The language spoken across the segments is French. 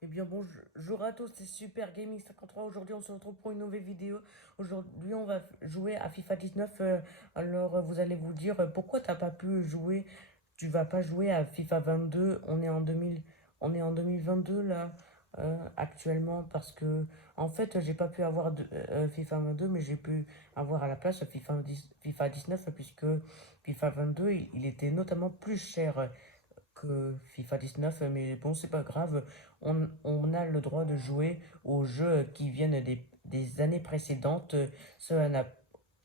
Eh bien bonjour à tous, c'est Super Gaming 53. Aujourd'hui on se retrouve pour une nouvelle vidéo. Aujourd'hui on va jouer à FIFA 19. Vous allez vous dire pourquoi t'as pas pu jouer. Tu vas pas jouer à FIFA 22. On est en 2022 là actuellement parce que en fait j'ai pas pu avoir FIFA 22 mais j'ai pu avoir à la place FIFA 19 puisque FIFA 22 il était notamment plus cher que FIFA 19, mais bon, c'est pas grave. On a le droit de jouer aux jeux qui viennent des années précédentes. Cela n'a,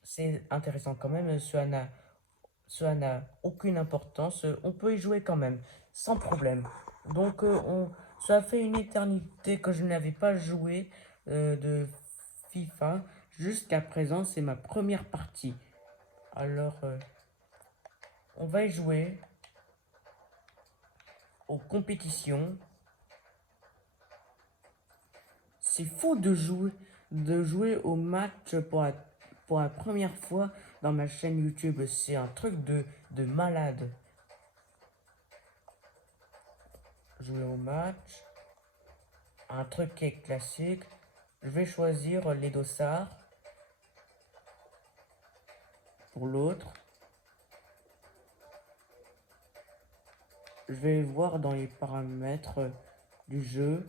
c'est intéressant quand même. Cela n'a aucune importance. On peut y jouer quand même, sans problème. Donc, ça fait une éternité que je n'avais pas joué de FIFA. Jusqu'à présent, c'est ma première partie. Alors, on va y jouer aux compétitions. C'est fou de jouer au match pour la première fois dans ma chaîne YouTube. C'est un truc de malade. Jouer au match, un truc qui est classique. Je vais choisir les dossards pour l'autre. Je vais voir dans les paramètres du jeu.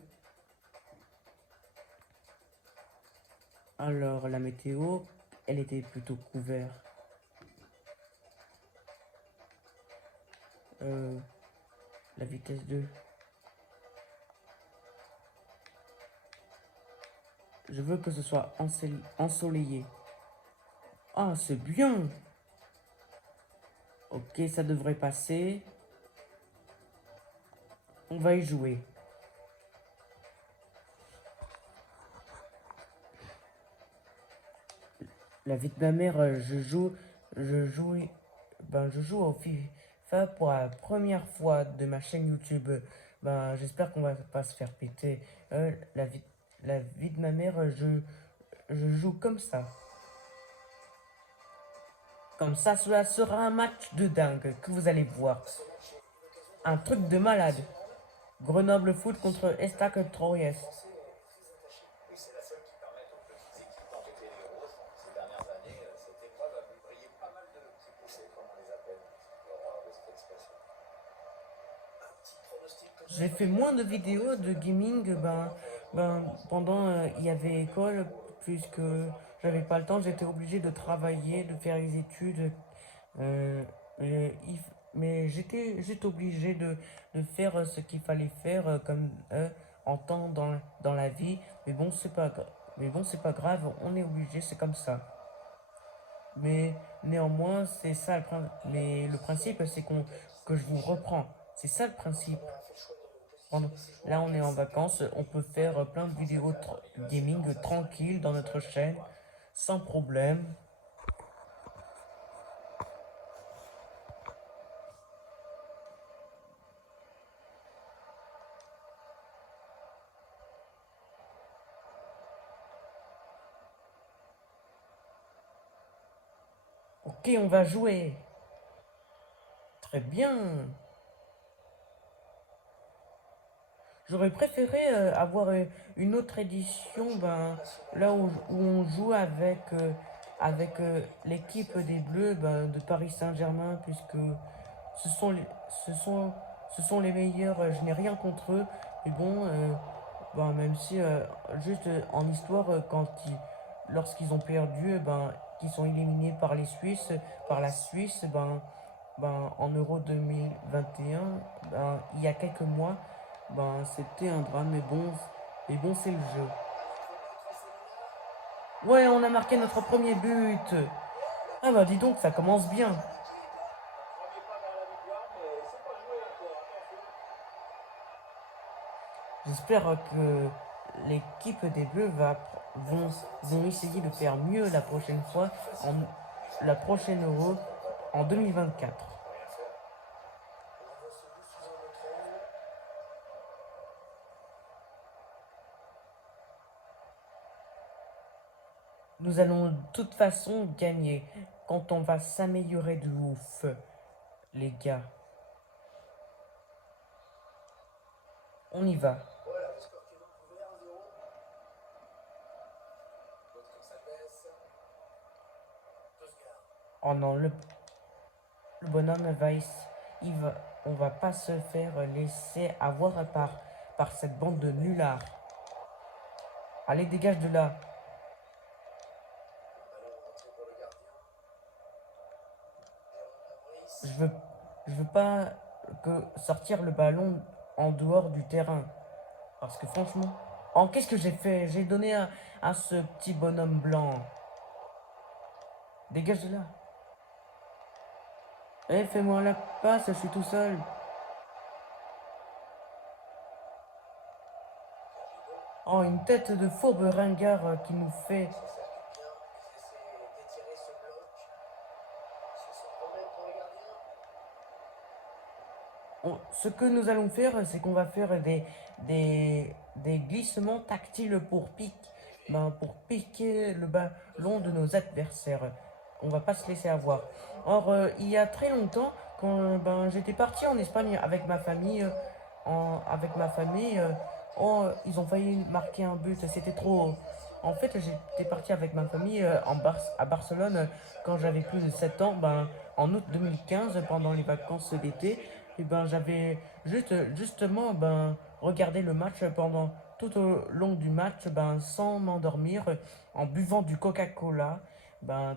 Alors, la météo, elle était plutôt couverte. Euh, la vitesse 2. Je veux que ce soit ensoleillé. Ah, c'est bien. Ok, ça devrait passer. On va y jouer. La vie de ma mère, je joue au FIFA pour la première fois de ma chaîne YouTube. Ben, j'espère qu'on va pas se faire péter. La vie de ma mère, je joue comme ça. Comme ça, cela sera un match de dingue que vous allez voir. Un truc de malade. Grenoble Foot contre Estac Troyes. J'ai fait moins de vidéos de gaming pendant il y avait école puisque j'avais pas le temps, j'étais obligé de travailler, de faire les études. euh, mais j'étais obligé de faire ce qu'il fallait faire comme en temps dans la vie. Mais bon, c'est pas grave, on est obligé, c'est comme ça. Mais néanmoins, c'est ça mais le principe, que je vous reprends. C'est ça le principe. Là, on est en vacances, on peut faire plein de vidéos gaming tranquille dans notre chaîne, sans problème. Ok, on va jouer. Très bien. J'aurais préféré avoir une autre édition, là où on joue avec l'équipe des Bleus de Paris Saint-Germain, puisque ce sont les, ce sont, ce sont les meilleurs. Je n'ai rien contre eux, mais bon, même si juste en histoire, lorsqu'ils ont perdu, qu'ils sont éliminés par les Suisses, par la Suisse, en Euro 2021, il y a quelques mois, c'était un drame, mais bon, c'est le jeu. Ouais, on a marqué notre premier but. Ah bah dis donc, ça commence bien. J'espère que l'équipe des Bleus vont essayer de faire mieux la prochaine fois, la prochaine Euro en 2024. Nous allons de toute façon gagner quand on va s'améliorer de ouf, les gars. On y va. Oh non, le bonhomme on va pas se faire laisser avoir par cette bande de nullards. Allez, dégage de là. Je veux, je veux pas sortir le ballon en dehors du terrain. Parce que franchement... Oh, qu'est-ce que j'ai fait? J'ai donné à ce petit bonhomme blanc. Dégage de là. Eh, fais-moi la passe, je suis tout seul. Oh, une tête de fourbe ringard qui nous fait... Ce que nous allons faire, c'est qu'on va faire des glissements tactiles pour piquer le ballon de nos adversaires. On va pas se laisser avoir. Or, il y a très longtemps, quand j'étais parti en Espagne avec ma famille, ils ont failli marquer un but. C'était trop. En fait, j'étais parti avec ma famille à Barcelone quand j'avais plus de 7 ans, en août 2015, pendant les vacances d'été. Et j'avais justement regardé le match pendant tout au long du match sans m'endormir en buvant du Coca-Cola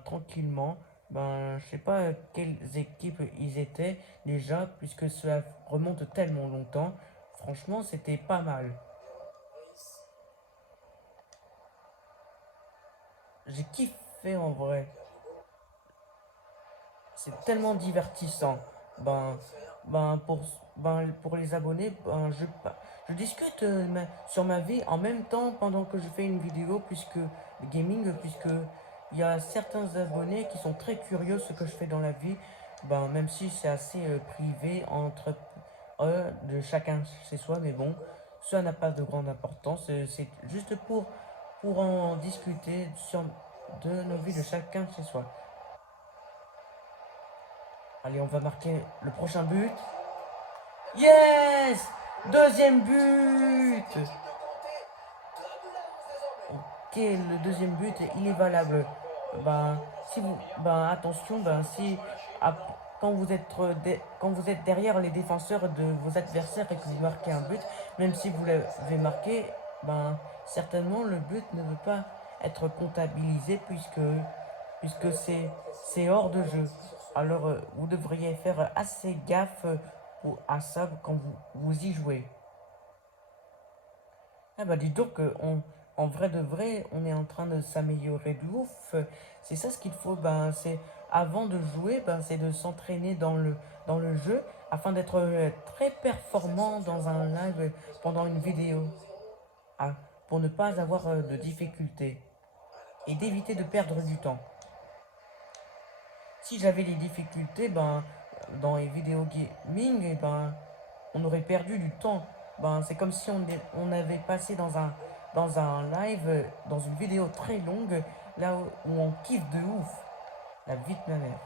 tranquillement. Je sais pas quelles équipes ils étaient déjà puisque cela remonte tellement longtemps. Franchement, c'était pas mal. J'ai kiffé en vrai. C'est tellement divertissant. Ben, pour, pour les abonnés, je discute sur ma vie en même temps pendant que je fais une vidéo, puisque le gaming, puisque il y a certains abonnés qui sont très curieux de ce que je fais dans la vie, même si c'est assez privé entre de chacun chez soi, mais bon, ça n'a pas de grande importance. C'est juste pour en discuter de nos vies de chacun chez soi. Allez, on va marquer le prochain but. Yes! Deuxième but! Ok, le deuxième but, il est valable. Si vous, attention, si quand quand vous êtes derrière les défenseurs de vos adversaires et que vous marquez un but, même si vous l'avez marqué, certainement le but ne veut pas être comptabilisé puisque c'est hors de jeu. Alors, vous devriez faire assez gaffe à ça quand vous y jouez. Ah dis donc, en vrai de vrai, on est en train de s'améliorer de ouf. C'est ça ce qu'il faut, c'est avant de jouer, c'est de s'entraîner dans le jeu afin d'être très performant dans un live pendant une vidéo. Ah, pour ne pas avoir de difficultés et d'éviter de perdre du temps. Si j'avais des difficultés, dans les vidéos gaming, on aurait perdu du temps. C'est comme si on avait passé dans un live, dans une vidéo très longue, là où on kiffe de ouf. La vie de ma mère.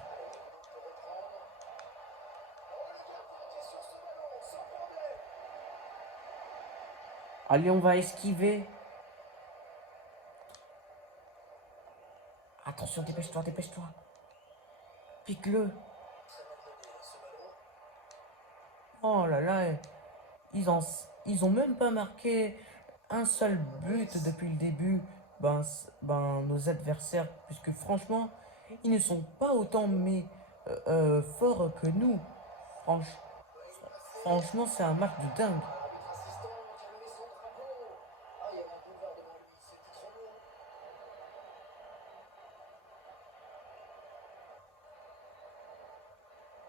Allez, on va esquiver. Attention, dépêche-toi, dépêche-toi. Pique-le. Oh là là, ils ont même pas marqué un seul but depuis le début. Nos adversaires, puisque franchement, ils ne sont pas autant forts que nous. Franch- Franchement, c'est un match de dingue.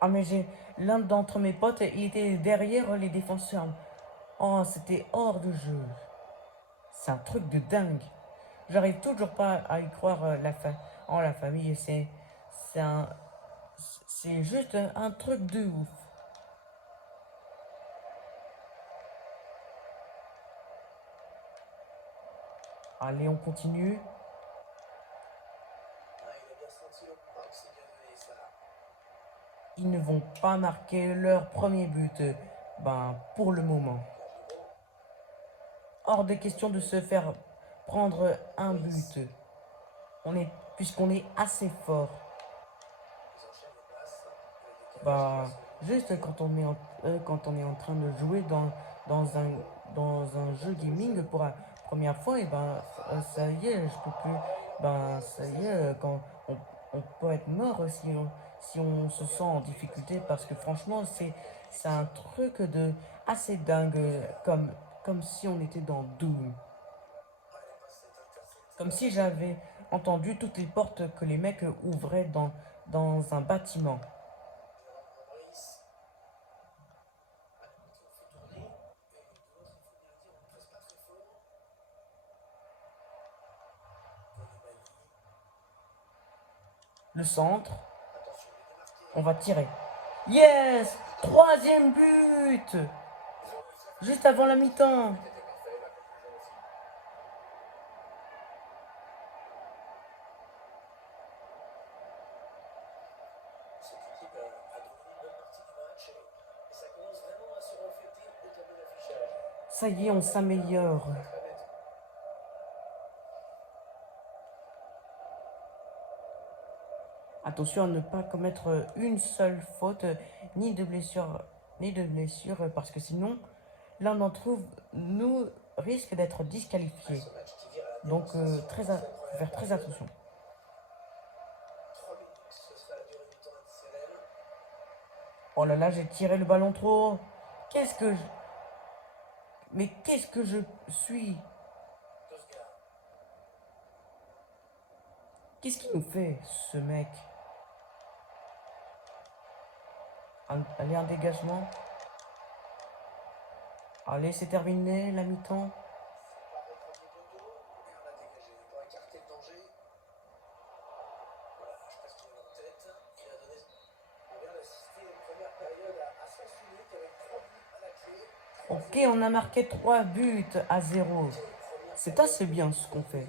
Ah mais j'ai l'un d'entre mes potes, il était derrière les défenseurs. Oh, c'était hors de jeu. C'est un truc de dingue. J'arrive toujours pas à y croire en la famille. C'est un, c'est juste un truc de ouf. Allez, on continue. Ils ne vont pas marquer leur premier but, pour le moment. Hors de question de se faire prendre un but. Puisqu'on est assez fort. Bah, juste quand on est en train de jouer dans un, dans un jeu gaming pour la première fois, et ben, ça y est, je peux plus. Ben, ça y est, on peut être mort si on se sent en difficulté parce que franchement, c'est un truc de assez dingue, comme si on était dans Doom. Comme si j'avais entendu toutes les portes que les mecs ouvraient dans un bâtiment. Le centre, on va tirer. Yes! Troisième but! Juste avant la mi-temps. Ça y est, on s'améliore. Attention à ne pas commettre une seule faute, ni de blessure, parce que sinon, l'un d'entre nous risque d'être disqualifié. Donc, faut faire très attention. Oh là là, j'ai tiré le ballon trop haut. Qu'est-ce que je... Mais qu'est-ce que je suis? Qu'est-ce qu'il nous fait, ce mec? Allez, un dégagement. Allez, c'est terminé, la mi-temps. Ok, on a marqué 3 buts à 0. C'est assez bien ce qu'on fait.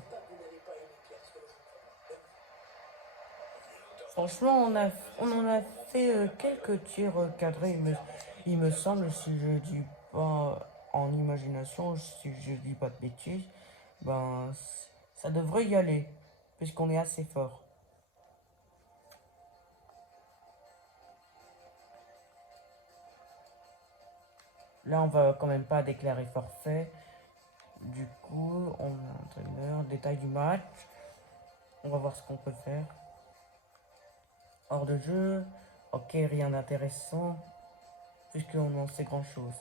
Franchement, on en a fait quelques tirs cadrés, mais il me semble, si je dis pas en imagination, si je dis pas de bêtises, ben ça devrait y aller, puisqu'on est assez fort. Là, on va quand même pas déclarer forfait. Du coup, on a entraîneur, détail du match. On va voir ce qu'on peut faire. Hors de jeu. Ok, rien d'intéressant, puisqu'on en sait grand chose.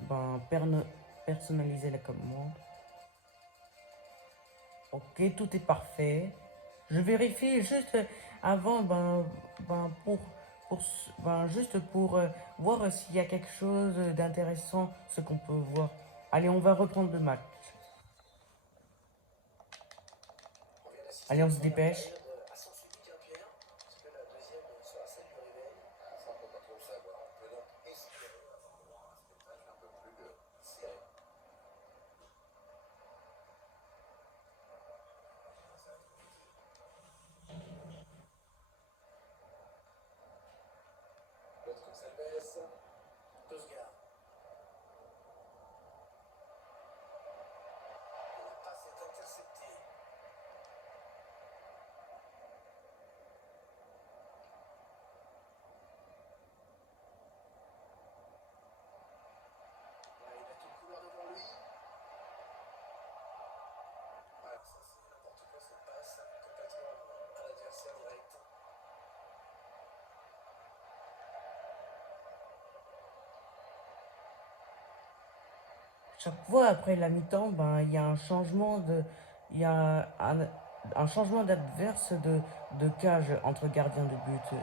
Ben, personnaliser la commande. Ok, tout est parfait. Je vérifie juste avant, juste pour voir s'il y a quelque chose d'intéressant, ce qu'on peut voir. Allez, on va reprendre le match. Allez, on se dépêche. Chaque fois après la mi-temps, ben, il y a un changement de. Il y a un changement d'adverse de cage entre gardiens de but.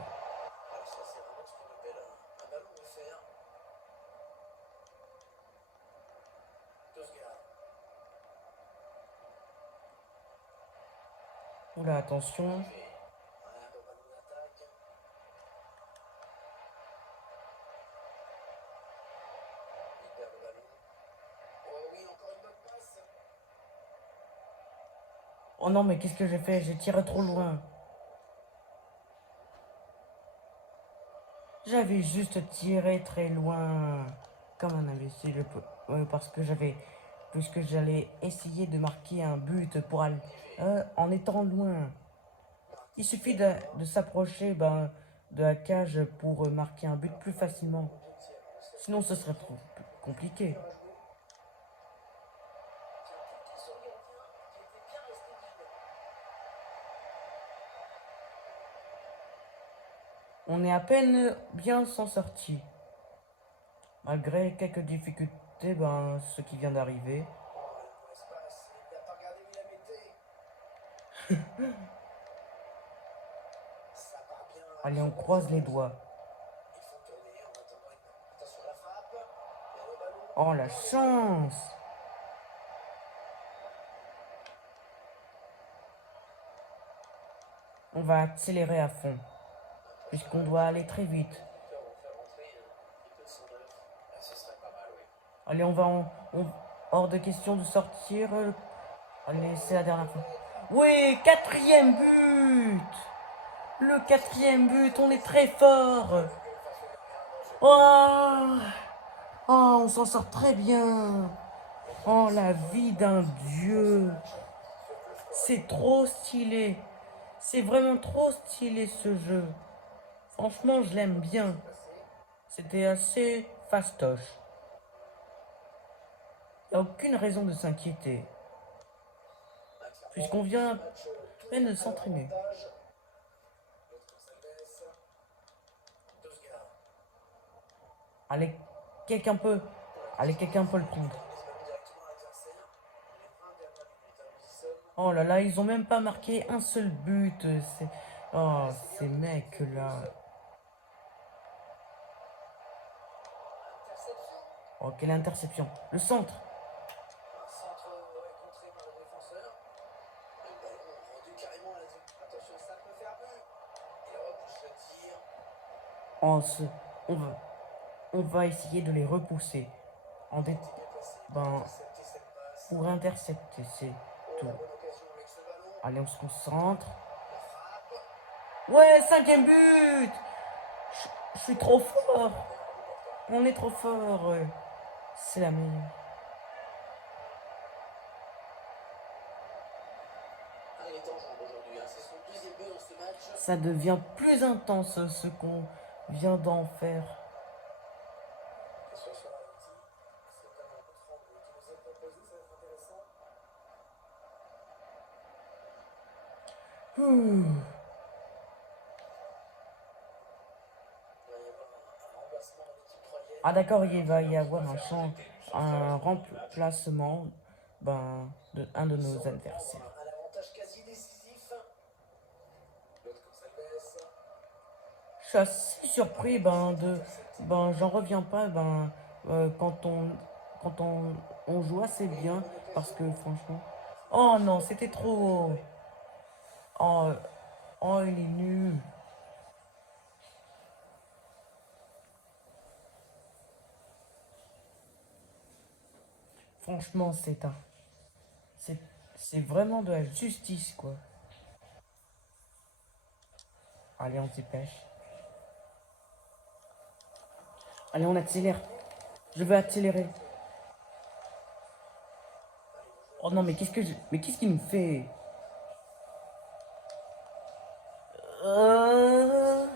Oula, attention. Oh non, mais qu'est-ce que j'ai fait? J'ai tiré trop loin. J'avais juste tiré très loin. Comme un imbécile. Parce que puisque j'allais essayer de marquer un but pour aller. En étant loin. Il suffit de s'approcher de la cage pour marquer un but plus facilement. Sinon, ce serait trop compliqué. On est à peine bien s'en sorti. Malgré quelques difficultés, ce qui vient d'arriver. Allez, on croise les doigts. Oh, la chance! On va accélérer à fond, puisqu'on doit aller très vite. Allez, hors de question de sortir. Allez, c'est la dernière fois. Oui, quatrième but! Le quatrième but, on est très fort! Oh, oh, on s'en sort très bien! Oh, la vie d'un dieu! C'est trop stylé! C'est vraiment trop stylé ce jeu! Franchement, je l'aime bien. C'était assez fastoche. Il n'y a aucune raison de s'inquiéter, puisqu'on vient à peine de s'entraîner. Allez, quelqu'un peut le prendre. Oh là là, ils ont même pas marqué un seul but. Oh, ces mecs-là. Oh, quelle interception. Le centre. Oh, on va, on va essayer de les repousser. En dé... Ben, pour intercepter, c'est tout. Allez, on se concentre. Ouais, cinquième but! Je suis trop fort! On est trop fort! C'est la meilleure. Ça devient plus intense ce qu'on vient d'en faire. Ah d'accord, il va y avoir un remplacement de un de nos adversaires. Je suis assez surpris j'en reviens pas quand on joue assez bien parce que franchement. Oh non, c'était trop. Oh, oh il est nul. Franchement, c'est vraiment de la justice, quoi. Allez, on s'y pêche. Allez, on accélère. Je veux accélérer. Oh non, mais qu'est-ce qu'il nous fait? Euh,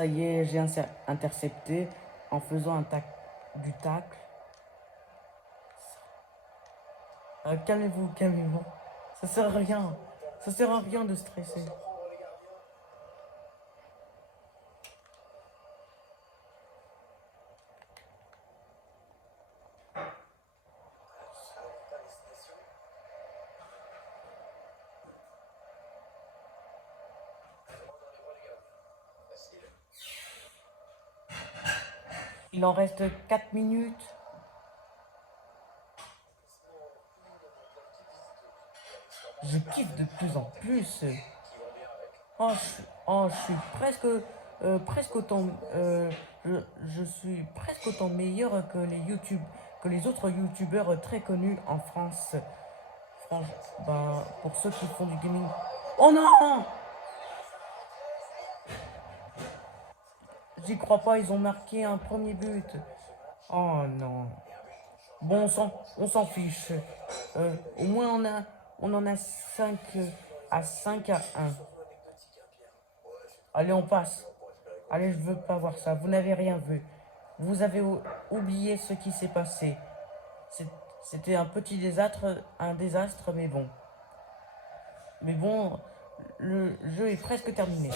Ça y est, j'ai intercepté en faisant du tacle. Calmez-vous, calmez-vous. Ça sert à rien. Ça sert à rien de stresser. Il en reste 4 minutes. Je kiffe de plus en plus. Je suis presque autant, je suis presque autant meilleur que les autres youtubeurs très connus en France. Pour ceux qui font du gaming. Oh non! J'y crois pas, ils ont marqué un premier but. Oh non. Bon, on s'en fiche. Au moins, on en a 5 à 1. Allez, on passe. Allez, je veux pas voir ça. Vous n'avez rien vu. Vous avez oublié ce qui s'est passé. C'était un désastre, mais bon. Mais bon, le jeu est presque terminé.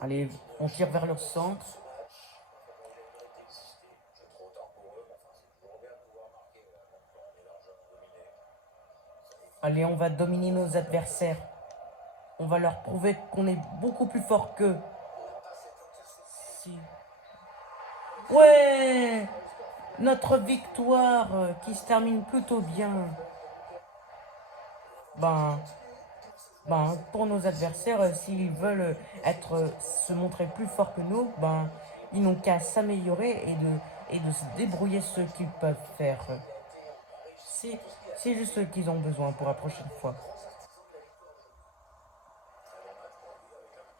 Allez, on tire vers leur centre. Allez, on va dominer nos adversaires. On va leur prouver qu'on est beaucoup plus fort qu'eux. Si. Ouais! Notre victoire qui se termine plutôt bien. Ben, pour nos adversaires, s'ils veulent se montrer plus forts que nous, ben, ils n'ont qu'à s'améliorer et de se débrouiller ce qu'ils peuvent faire. C'est, c'est juste ce qu'ils ont besoin pour la prochaine fois.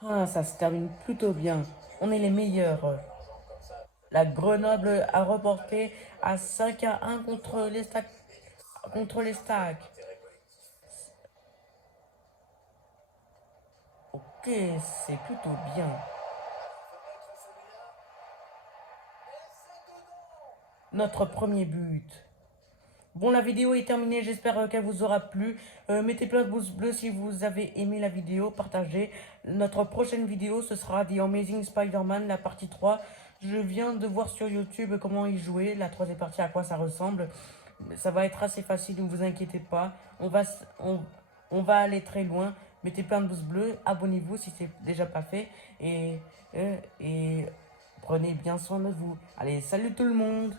Ah, ça se termine plutôt bien. On est les meilleurs. La Grenoble a reporté à 5-1 contre les Stacks. Ok, c'est plutôt bien. Notre premier but. Bon, la vidéo est terminée, j'espère qu'elle vous aura plu. Mettez plein de pouces bleus si vous avez aimé la vidéo, partagez. Notre prochaine vidéo, ce sera The Amazing Spider-Man, la partie 3. Je viens de voir sur YouTube comment y jouer, la troisième partie, à quoi ça ressemble. Ça va être assez facile, ne vous inquiétez pas. On va aller très loin. Mettez plein de pouces bleus, abonnez-vous si c'est déjà pas fait. Et prenez bien soin de vous. Allez, salut tout le monde!